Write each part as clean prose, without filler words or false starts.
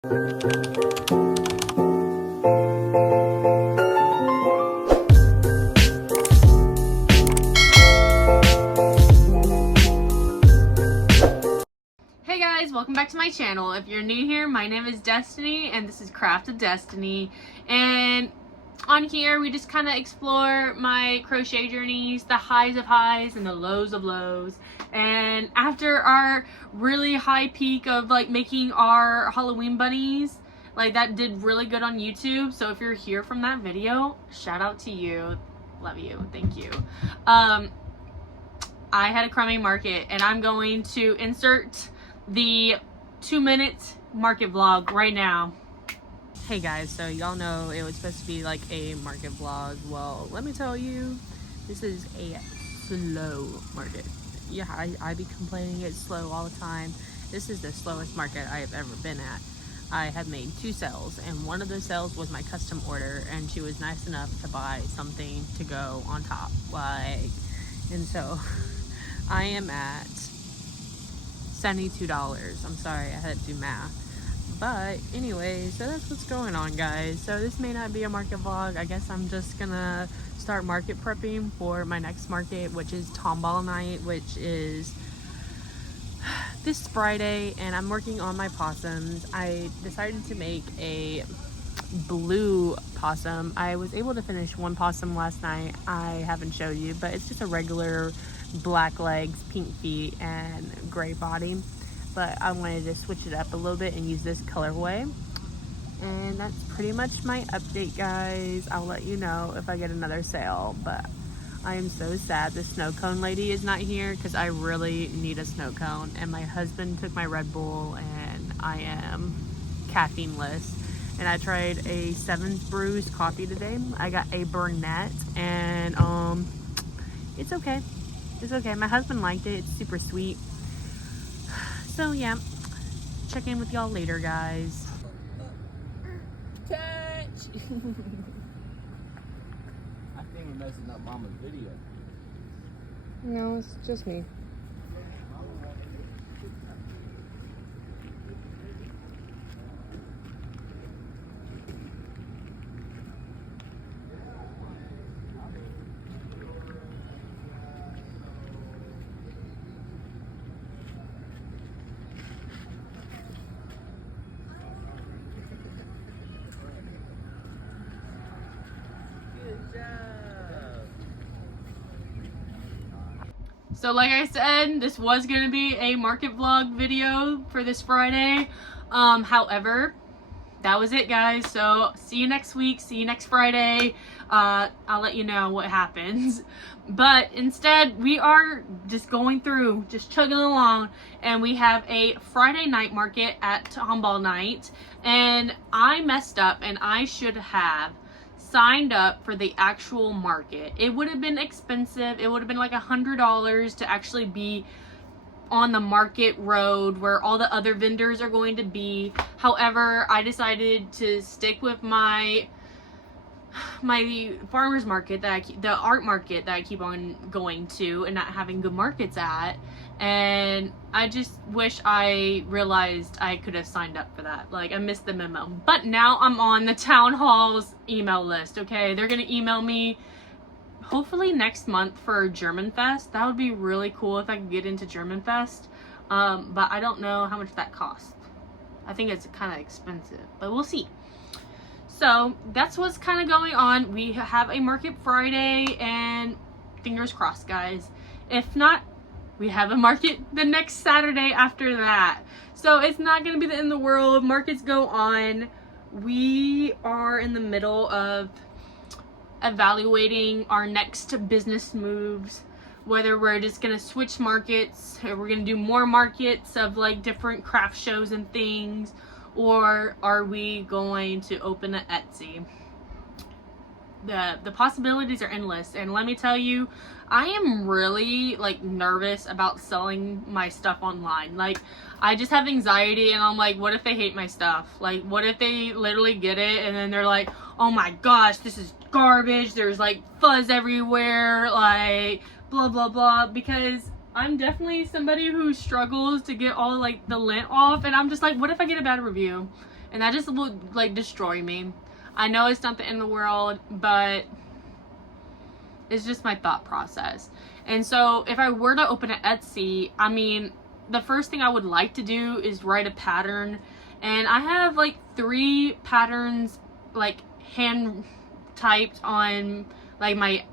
Hey guys, welcome back to my channel. If you're new here, my name is Destiny and this is Craft of Destiny, and on here we just kind of explore my crochet journeys, the highs of highs and the lows of lows. And after our really high peak of like making our Halloween bunnies, like that did really good on YouTube, so if you're here from that video, shout out to you. Love you. Thank you. I had a crummy market and I'm going to insert the 2-minute market vlog right now. Hey guys, so y'all know it was supposed to be like a market vlog. Well, let me tell you, this is a slow market. Yeah, I be complaining it's slow all the time. This is the slowest market I have ever been at. I have made 2 sales, and one of those sales was my custom order, and she was nice enough to buy something to go on top, like, and so I am at $72. I'm sorry, I had to do math. But anyway, so that's what's going on, guys. So this may not be a market vlog. I guess I'm just gonna start market prepping for my next market, which is Tomball Night, which is this Friday, and I'm working on my possums. I decided to make a blue possum. I was able to finish one possum last night. I haven't showed you, but it's just a regular black legs, pink feet, and gray body. But I wanted to switch it up a little bit and use this colorway. And that's pretty much my update, guys. I'll let you know if I get another sale, but I am so sad the snow cone lady is not here because I really need a snow cone, and my husband took my Red Bull and I am caffeine-less. And I tried a 7th Brews coffee today. I got a Burnett, and it's okay. It's okay. My husband liked it. It's super sweet. So yeah, check in with y'all later, guys. Touch! I think we're messing up Mama's video. No, it's just me. So like I said, this was going to be a market vlog video for this Friday. However, that was it, guys. So see you next week. See you next Friday. I'll let you know what happens. But instead, we are just going through, just chugging along. And we have a Friday night market at Tomball Night. And I messed up, and I should have signed up for the actual market. It would have been expensive. It would have been like $100 to actually be on the market road where all the other vendors are going to be. However, I decided to stick with my farmers market the art market that I keep on going to and not having good markets at. And I just wish I realized I could have signed up for that. Like, I missed the memo. But now I'm on the town hall's email list, okay? They're gonna email me hopefully next month for German Fest. That would be really cool if I could get into German Fest. But I don't know how much that costs. I think it's kind of expensive, but we'll see. So that's what's kind of going on. We have a market Friday, and fingers crossed, guys. If not, we have a market the next Saturday after that. So it's not going to be the end of the world. Markets go on. We are in the middle of evaluating our next business moves. Whether we're just going to switch markets, or we're going to do more markets of like different craft shows and things. Or are we going to open an Etsy? The possibilities are endless, and let me tell you, I am really like nervous about selling my stuff online. Like, I just have anxiety, and I'm like, what if they hate my stuff? Like, what if they literally get it and then they're like, oh my gosh, this is garbage, there's like fuzz everywhere, like blah blah blah. Because I'm definitely somebody who struggles to get all like the lint off, and I'm just like, what if I get a bad review? and that just would like destroy me. I know it's not the end of the world, but it's just my thought process. And so if I were to open an Etsy, I mean, the first thing I would like to do is write a pattern. And I have like 3 patterns like hand typed on like my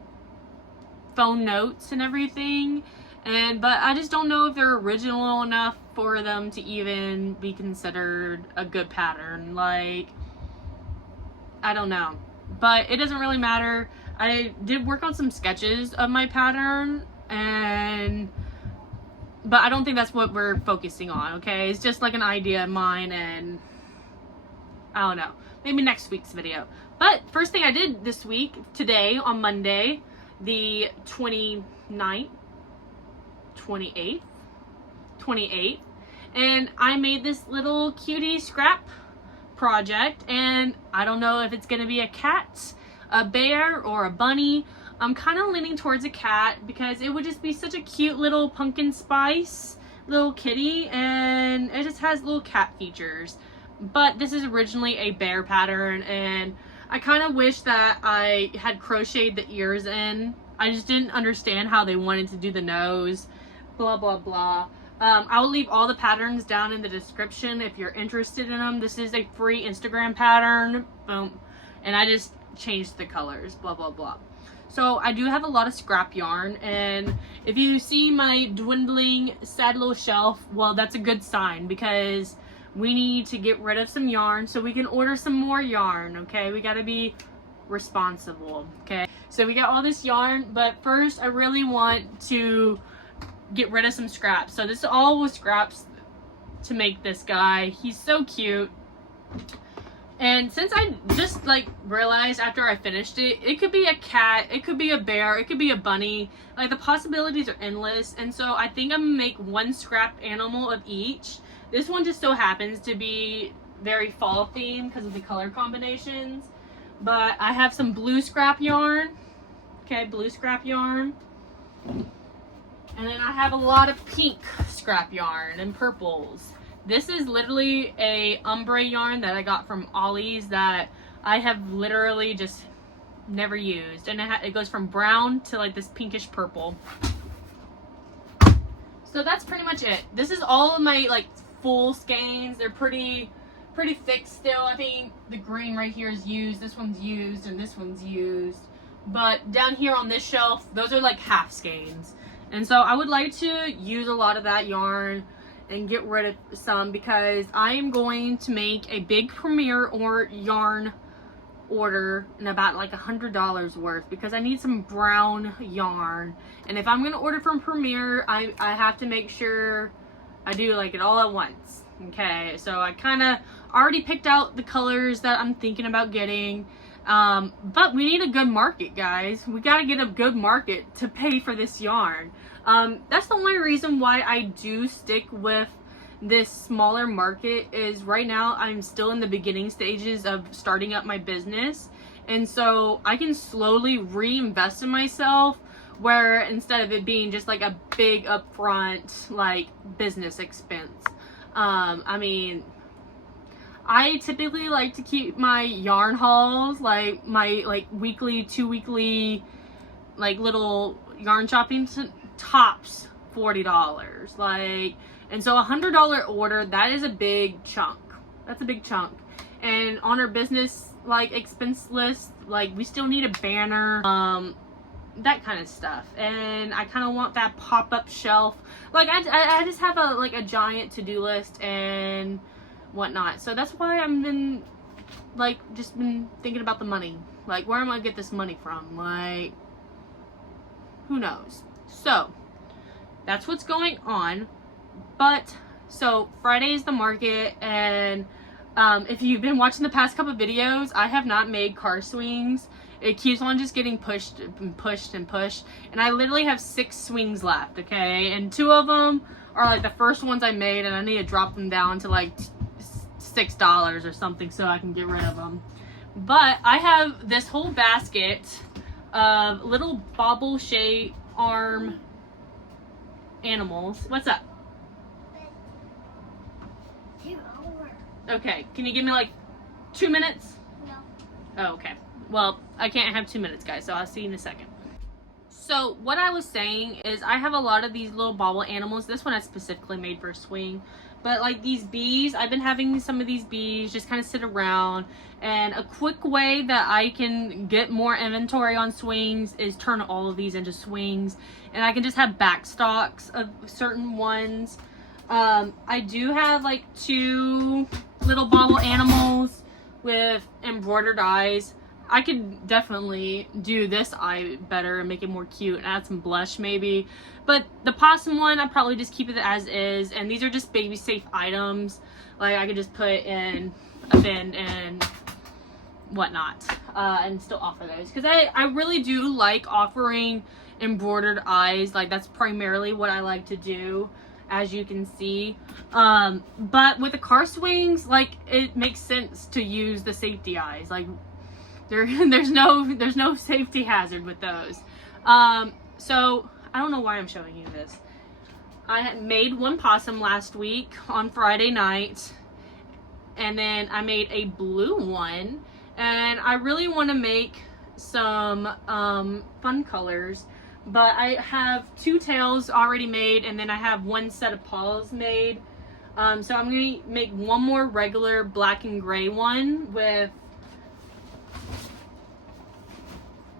phone notes and everything. But I just don't know if they're original enough for them to even be considered a good pattern. Like, I don't know. But it doesn't really matter. I did work on some sketches of my pattern, but I don't think that's what we're focusing on, okay? It's just like an idea of mine, and I don't know. Maybe next week's video. But first thing I did this week, today on Monday, the 28th, and I made this little cutie scrap project, and I don't know if it's gonna be a cat, a bear, or a bunny. I'm kind of leaning towards a cat because it would just be such a cute little pumpkin spice little kitty, and it just has little cat features. But this is originally a bear pattern, and I kind of wish that I had crocheted the ears in. I just didn't understand how they wanted to do the nose, blah blah blah. I will leave all the patterns down in the description if you're interested in them. This is a free Instagram pattern, boom, and I just changed the colors, blah blah blah. So I do have a lot of scrap yarn, and if you see my dwindling sad little shelf, well, that's a good sign, because we need to get rid of some yarn so we can order some more yarn, okay? We gotta be responsible, okay? So we got all this yarn, but first I really want to get rid of some scraps. So this all was scraps to make this guy. He's so cute. And since I just like realized after I finished it, it could be a cat, it could be a bear, it could be a bunny. Like, the possibilities are endless. And so I think I'm gonna make one scrap animal of each. This one just so happens to be very fall themed because of the color combinations. But I have some blue scrap yarn. Okay, blue scrap yarn. And then I have a lot of pink scrap yarn and purples. This is literally a ombre yarn that I got from Ollie's that I have literally just never used. And it goes from brown to like this pinkish purple. So that's pretty much it. This is all of my like full skeins. They're pretty thick still. I think the green right here is used. This one's used and this one's used. But down here on this shelf, those are like half skeins. And so I would like to use a lot of that yarn and get rid of some, because I am going to make a big Premier or yarn order in about like $100 worth, because I need some brown yarn. And if I'm going to order from Premier, I have to make sure I do like it all at once. Okay, so I kind of already picked out the colors that I'm thinking about getting. But we need a good market, guys. We got to get a good market to pay for this yarn. That's the only reason why I do stick with this smaller market, is right now I'm still in the beginning stages of starting up my business. And so I can slowly reinvest in myself, where instead of it being just like a big upfront like business expense. I mean, I typically like to keep my yarn hauls, like my like weekly, 2 weekly like little yarn shopping tops $40. Like, and so $100 order, that is a big chunk. That's a big chunk. And on our business like expense list, like we still need a banner, that kind of stuff. And I kind of want that pop-up shelf. Like I just have a giant to-do list and whatnot. So that's why I've been like just been thinking about the money. Like, where am I gonna get this money from? Like, who knows? So that's what's going on. But so Friday is the market, and if you've been watching the past couple of videos, I have not made car swings. It keeps on just getting pushed and pushed and pushed, and I literally have 6 swings left, okay? And 2 of them are like the first ones I made, and I need to drop them down to like $6 or something so I can get rid of them. But I have this whole basket of little bobble shape arm animals. What's up? Okay, can you give me like 2 minutes? No. Oh, okay. Well, I can't have 2 minutes, guys, so I'll see you in a second. So what I was saying is I have a lot of these little bobble animals. This one I specifically made for a swing. But like these bees, I've been having some of these bees just kind of sit around. And a quick way that I can get more inventory on swings is turn all of these into swings. And I can just have backstocks of certain ones. I do have like 2 little bobble animals with embroidered eyes. I could definitely do this eye better and make it more cute and add some blush maybe. But the possum one, I'll probably just keep it as is. And these are just baby safe items. Like I could just put in a bin and whatnot and still offer those. Because I really do like offering embroidered eyes. Like that's primarily what I like to do, as you can see. But with the car swings, like it makes sense to use the safety eyes. Like there's no safety hazard with those. So I don't know why I'm showing you this. I made one possum last week on Friday night, and then I made a blue one, and I really want to make some fun colors, but I have 2 tails already made, and then I have 1 set of paws made. So I'm gonna make one more regular black and gray one with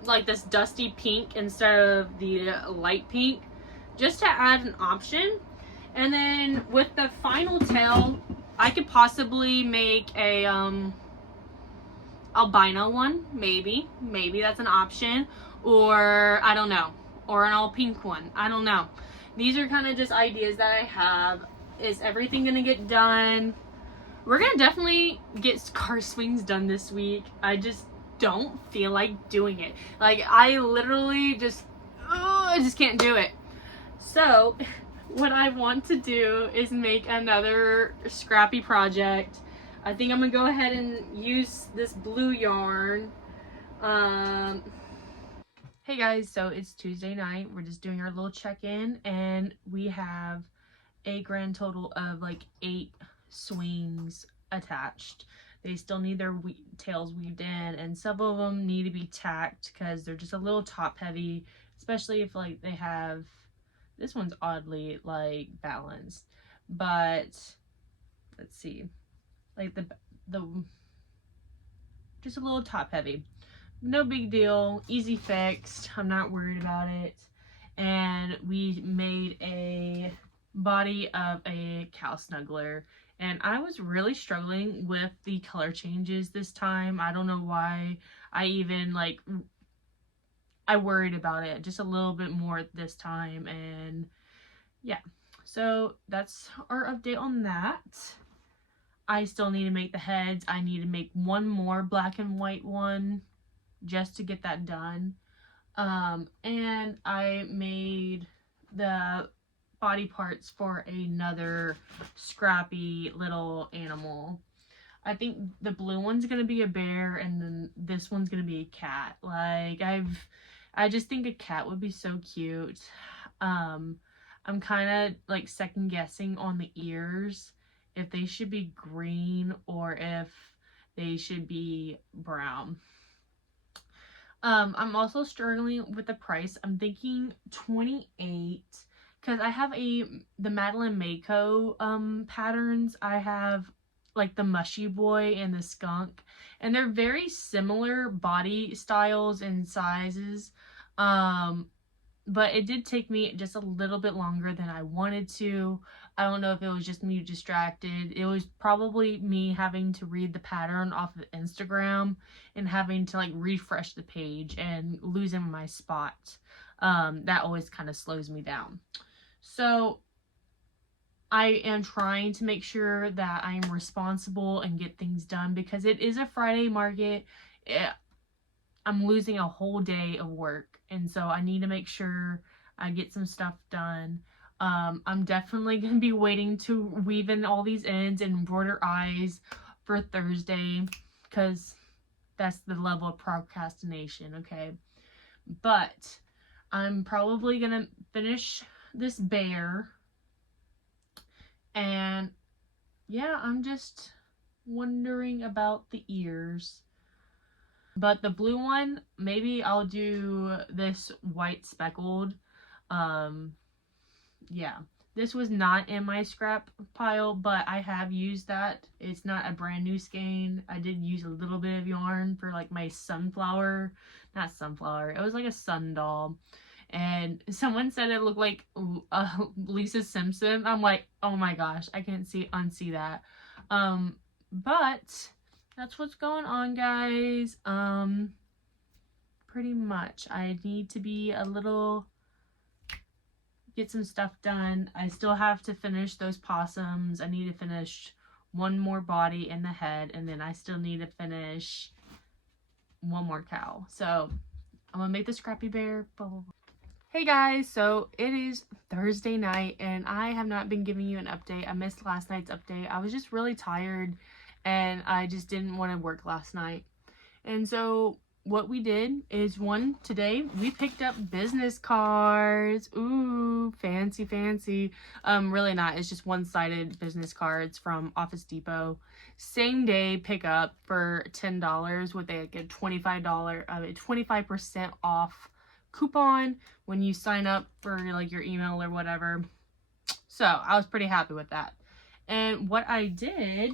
like this dusty pink instead of the light pink, just to add an option. And then with the final tail, I could possibly make a albino one, maybe that's an option, or I don't know, or an all pink one, I don't know. These are kind of just ideas that I have. Is everything gonna get done? We're gonna definitely get car swings done this week. I just don't feel like doing it. Like I literally just I just can't do it. So what I want to do is make another scrappy project. I think I'm gonna go ahead and use this blue yarn. Hey guys, so it's Tuesday night. We're just doing our little check-in, and we have a grand total of like 8 swings attached. They still need their tails weaved in, and some of them need to be tacked because they're just a little top heavy, especially if like they have, this one's oddly like balanced, but let's see, like the just a little top heavy. No big deal, easy fixed. I'm not worried about it. And we made a body of a cow snuggler, and I was really struggling with the color changes this time. I don't know why I even like I worried about it just a little bit more this time. And yeah, so that's our update on that. I still need to make the heads. I need to make one more black and white one just to get that done. And I made the body parts for another scrappy little animal. I think the blue one's gonna be a bear, and then this one's gonna be a cat. Like I just think a cat would be so cute. I'm kind of like second guessing on the ears, if they should be green or if they should be brown. I'm also struggling with the price. I'm thinking 28, because I have the Madeline Mako patterns. I have like the Mushy Boy and the Skunk, and they're very similar body styles and sizes. But it did take me just a little bit longer than I wanted to. I don't know if it was just me distracted. It was probably me having to read the pattern off of Instagram and having to like refresh the page and losing my spot. That always kind of slows me down. So I am trying to make sure that I'm responsible and get things done, because it is a Friday market. I'm losing a whole day of work, and so I need to make sure I get some stuff done. I'm definitely going to be waiting to weave in all these ends and embroider eyes for Thursday, because that's the level of procrastination, okay? But I'm probably going to finish this bear, and yeah, I'm just wondering about the ears. But the blue one, maybe I'll do this white speckled. Yeah. This was not in my scrap pile, but I have used that. It's not a brand new skein. I did use a little bit of yarn for like my sunflower, not sunflower, it was like a sun doll. And someone said it looked like Lisa Simpson. I'm like, oh my gosh, I can't unsee that. But that's what's going on, guys. Pretty much I need to be a little, get some stuff done. I still have to finish those possums. I need to finish one more body in the head, and then I still need to finish one more cow. So I'm gonna make the Scrappy Bear. Blah, blah, blah. Hey guys, so it is Thursday night and I have not been giving you an update. I missed last night's update. I was just really tired and I just didn't want to work last night. And so what we did is, today we picked up business cards. Ooh, fancy, fancy. Really not. It's just one-sided business cards from Office Depot. Same day pickup for $10 with a 25% off coupon when you sign up for like your email or whatever. So I was pretty happy with that. And what I did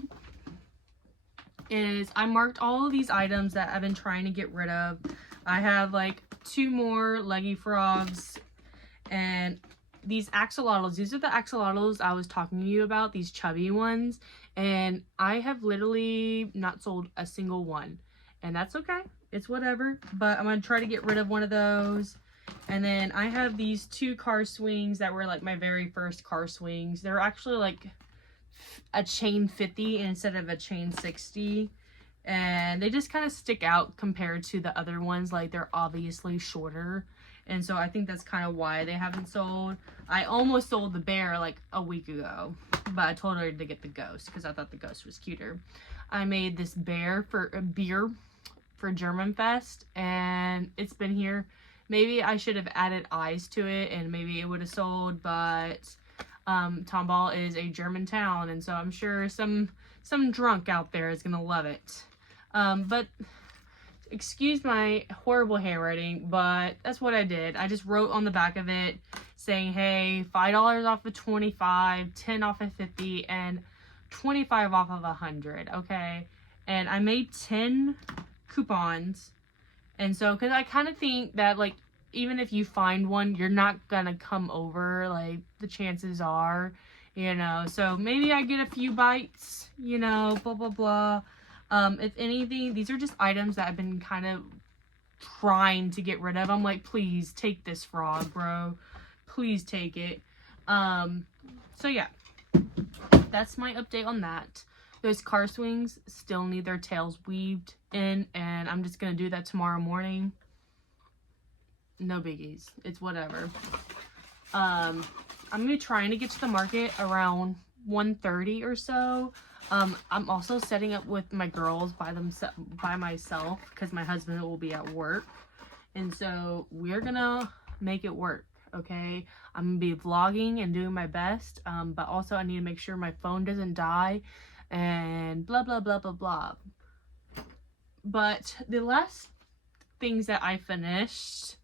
is I marked all of these items that I've been trying to get rid of. I have like 2 more leggy frogs and these axolotls. These are the axolotls I was talking to you about, these chubby ones. And I have literally not sold a single one. And that's okay. It's whatever. But I'm going to try to get rid of one of those. And then I have these 2 car swings that were like my very first car swings. They're actually like a chain 50 instead of a chain 60, and they just kind of stick out compared to the other ones. Like, they're obviously shorter, and so I think that's kind of why they haven't sold. I almost sold the bear like a week ago, but I told her to get the ghost because I thought the ghost was cuter. I made this beer for German Fest, and it's been here. Maybe I should have added eyes to it and maybe it would have sold, but Tomball is a German town, and so I'm sure some drunk out there is gonna love it. But excuse my horrible handwriting, but that's what I did. I just wrote on the back of it saying, hey, $5 off of 25, 10 off of 50, and 25 off of 100, okay? And I made 10 coupons, and so, because I kind of think that, like, even if you find one, you're not gonna come over, like, the chances are, you know, so maybe I get a few bites, you know, blah, blah, blah. If anything, these are just items that I've been kind of trying to get rid of. I'm like, please take this frog, bro. Please take it. So yeah, that's my update on that. Those car swings still need their tails weaved in, and I'm just gonna do that tomorrow morning. No biggies. It's whatever. I'm gonna be trying to get to the market around 1:30 or so. I'm also setting up with my girls by myself because my husband will be at work, and so we're gonna make it work. Okay, I'm gonna be vlogging and doing my best, but also I need to make sure my phone doesn't die and blah blah blah blah blah. But the last things that I finished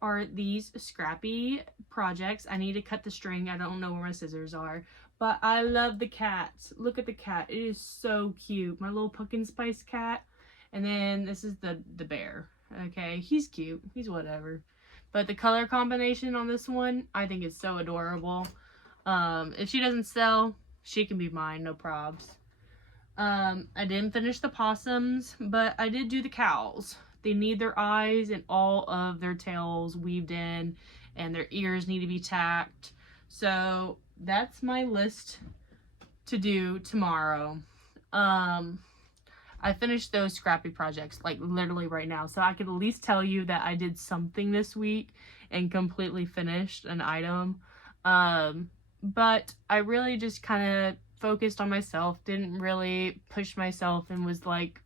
are these scrappy projects. I need to cut the string. I don't know where my scissors are, but I love the cat. Look at the cat. It is so cute. My little pumpkin spice cat. And then this is the bear. Okay, he's cute. He's whatever. But the color combination on this one, I think is so adorable. If she doesn't sell, she can be mine, no probs. I didn't finish the possums, but I did do the cows. They need their eyes and all of their tails weaved in, and their ears need to be tacked. So that's my list to do tomorrow. I finished those scrappy projects like literally right now, so I could at least tell you that I did something this week and completely finished an item. But I really just kind of focused on myself, didn't really push myself and was like,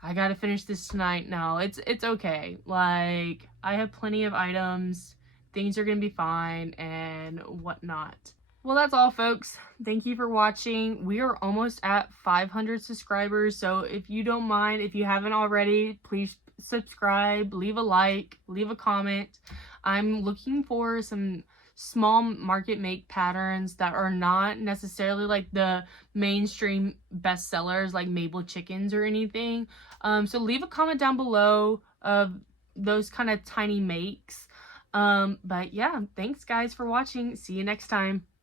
I gotta finish this tonight. No, it's okay. Like, I have plenty of items, things are gonna be fine and whatnot. Well, that's all, folks. Thank you for watching. We are almost at 500 subscribers, so if you don't mind, if you haven't already, please subscribe, leave a like, leave a comment. I'm looking for some small market make patterns that are not necessarily like the mainstream bestsellers like Mabel Chickens or anything. So leave a comment down below of those kind of tiny makes. But yeah, thanks guys for watching. See you next time.